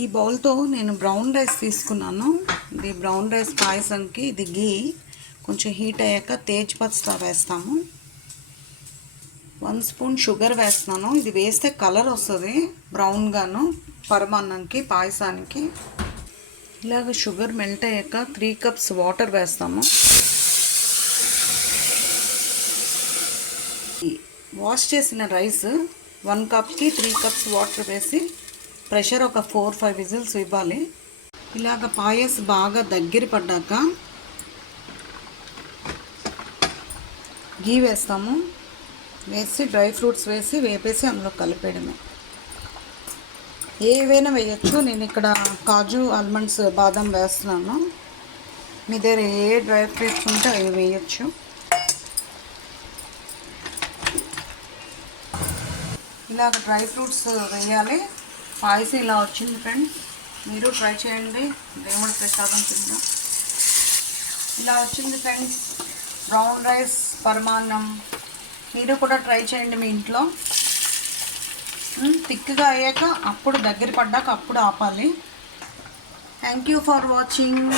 ఈ బౌల్తో నేను brown rice తీసుకున్నాను. ఇది బ్రౌన్ రైస్ పాయసంకి ఇది గీ కొంచెం హీట్ అయ్యాక తేజ్ పత్తా వేస్తాము. 1 స్పూన్ షుగర్ వేస్తున్నాను. ఇది వేస్తే కలర్ వస్తుంది బ్రౌన్గాను పరమాన్నంకి పాయసానికి. ఇలాగ షుగర్ మెల్ట్ అయ్యాక 3 కప్స్ వాటర్ వేస్తాము. వాష్ చేసిన రైస్ 1 కప్కి 3 కప్స్ వాటర్ వేసి ప్రెషర్ ఒక 4-5 విజిల్స్ ఇవ్వాలి. ఇలాగ పాయస్ బాగా దగ్గర పడ్డాక గీ వేస్తాము. వేసి డ్రై ఫ్రూట్స్ వేసి వేపేసి అందులో కలిపేయడమే. ఏవైనా వేయచ్చు. నేను ఇక్కడ కాజు ఆల్మండ్స్ బాదం వేస్తున్నాను. మీ దగ్గర ఏ డ్రై ఫ్రూట్స్ ఉంటే అవి వేయచ్చు. ఇలాగ డ్రై ఫ్రూట్స్ వేయాలి. పాయసం ఇలా వచ్చింది ఫ్రెండ్స్. మీరు ట్రై చేయండి. దేవుడి ప్రసాదం కింద ఇలా వచ్చింది ఫ్రెండ్స్. బ్రౌన్ రైస్ పరమాన్నం మీరు కూడా ట్రై చేయండి మీ ఇంట్లో. థిక్గా అయ్యాక అప్పుడు దగ్గర పడ్డాక అప్పుడు ఆపాలి. Thank you for watching.